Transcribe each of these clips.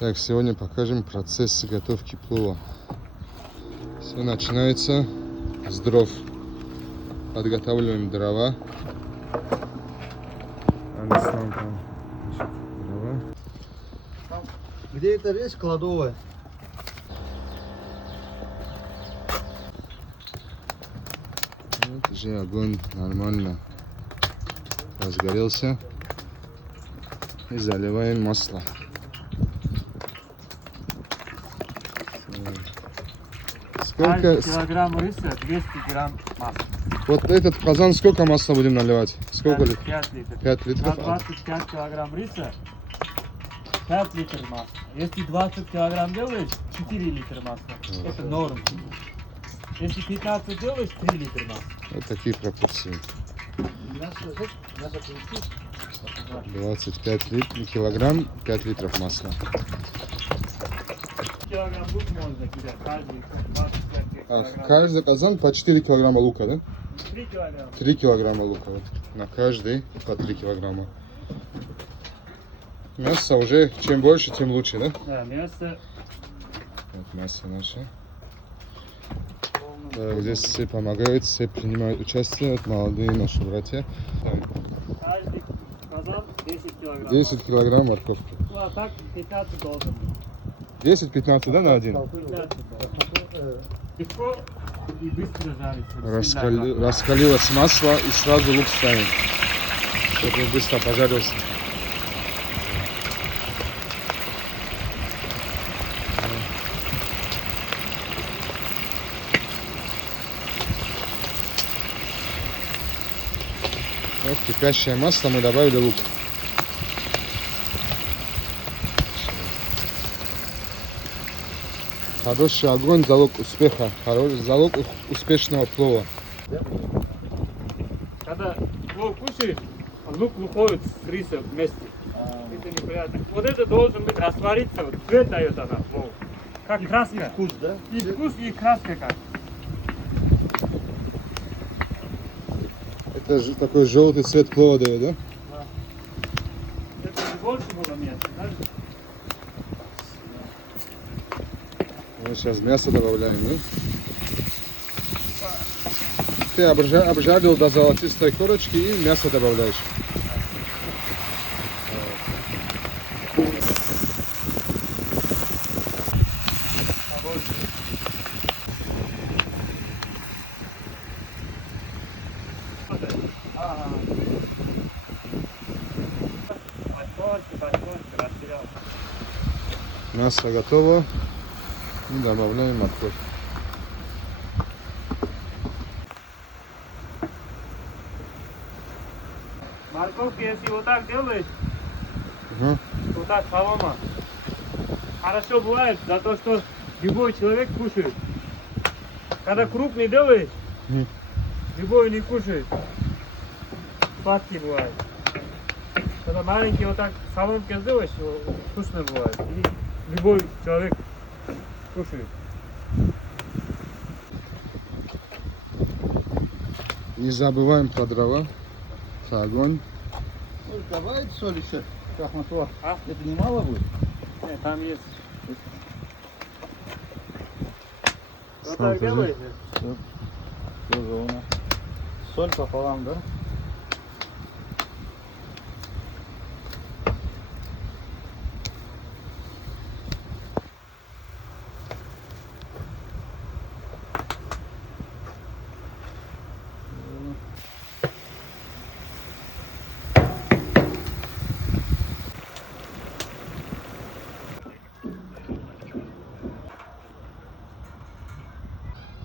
Так, сегодня покажем процесс готовки плова. Все начинается с дров. Подготавливаем дрова. Дрова. Где это есть кладовая? Вот уже огонь нормально разгорелся. И заливаем масло. Сколько? Каждый килограмм риса 200 грамм масла. Вот этот казан сколько масла будем наливать? Сколько литров? 5 литров. 5 литров. На 25 килограмм риса 5 литров масла. Если 20 килограмм делаешь, 4 литра масла. Это норм. Если 15 делаешь, 3 литра масла. Вот такие пропорции. 25 килограмм, 5 литров масла. Килограмм лук можно кидать. Каждый 25 килограмм. Каждый казан по 4 килограмма лука, да? 3 килограмма. 3 килограмма лука. Вот. На каждый по 3 килограмма. Мясо уже чем больше, тем лучше, да? Да, мясо. Вот мясо наше. Здесь все помогают, все принимают участие, вот молодые наши братья. Каждый казан 10 килограмм. 10 килограмм морковки. Ну, а так 15 должен быть. 10-15, да, на один? 15 должен. Легко и быстро жарится. Раскалилось масло и сразу лук ставим, чтобы он быстро пожарился. Вот кипящее масло, мы добавили лук. Хороший огонь, залог успеха, залог успешного плова. Когда плов кушаешь, лук выходит с рисом вместе. Это неприятно. Вот это должен быть раствориться, вот цвет дает она плов. Как краска. Вкус, да? И вкус, и краска как. Это же такой желтый цвет плова дает, да? Да. Это больше было мяса, знаешь? Мы сейчас мясо добавляем, да? Ты обжарил до золотистой корочки и мясо добавляешь. Потихоньку растерял. Мясо готово. И добавляем морковь. Морковки, если вот так делаешь, Угу. вот так солома, хорошо бывает за то, что любой человек кушает. Когда крупный делаешь, Мгм. любой не кушает. Сладкий бывает. Когда маленький вот так соломки сделаешь, вкусно бывает. И любой человек кушает. Не забываем про дрова, про огонь. Ну, добавить соль еще. Как масло. А? Это немало будет? Нет, там есть. Вот Сам так тоже. делаешь. Все. Тоже у нас. Соль пополам, да?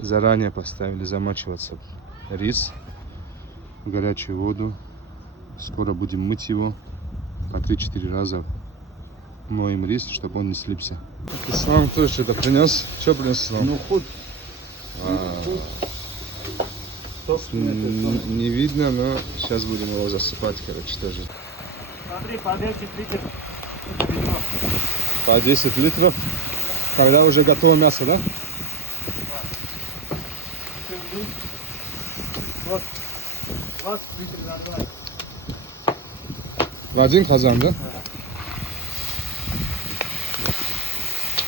Заранее поставили замачиваться рис в горячую воду. Скоро будем мыть его по 3-4 раза. Моем рис, чтобы он не слипся. Ислам тоже что-то принес. Что принес Ислам? Ну, худ. Не видно, но сейчас будем его засыпать, короче, тоже. Смотри, по 10 литров. По 10 литров. Когда уже готово мясо, да? Вот 20 литров на 2. В один казан, да?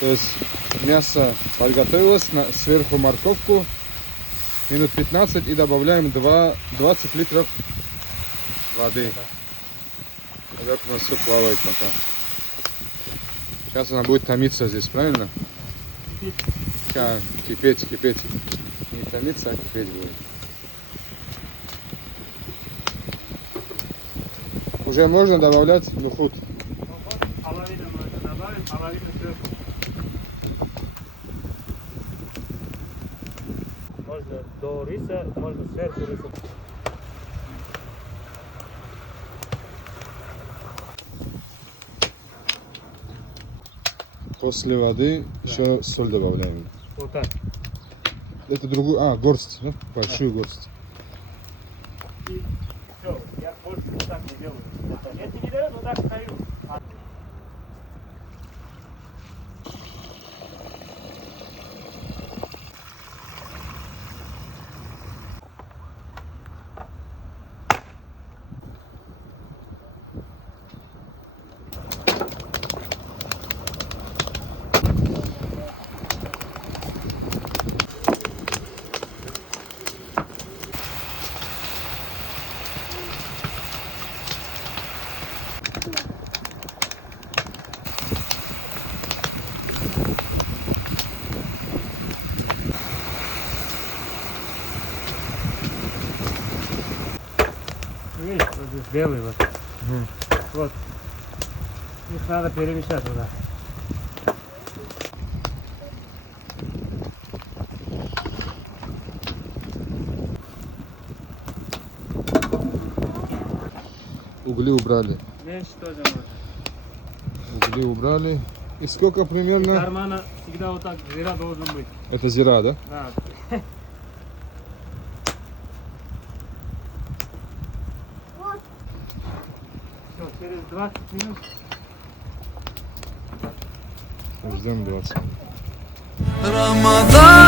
То есть мясо подготовилось, сверху морковку, минут 15 и добавляем 20 литров воды. Вот у нас все плавает пока. Сейчас она будет томиться здесь, правильно? Кипеть. Не томиться, а кипеть будет. Уже можно добавлять нухут. Половину можно добавить, половину сверху. Можно до риса, можно сверху риса. После воды еще соль добавляем. Вот так. Это другую, горсть, да? Большую горсть. И все, я больше вот так не делаю. Я тебе не даю, вот так стою. Видишь, вот здесь белый вот. Вот. Их надо перемешать вот так. Угли убрали. Меньше тоже можно. Угли убрали. И сколько примерно? Кармана всегда вот так зира должен быть. Это зира, да? Да. Все, через 20 минут. Ждем 20. Ramadan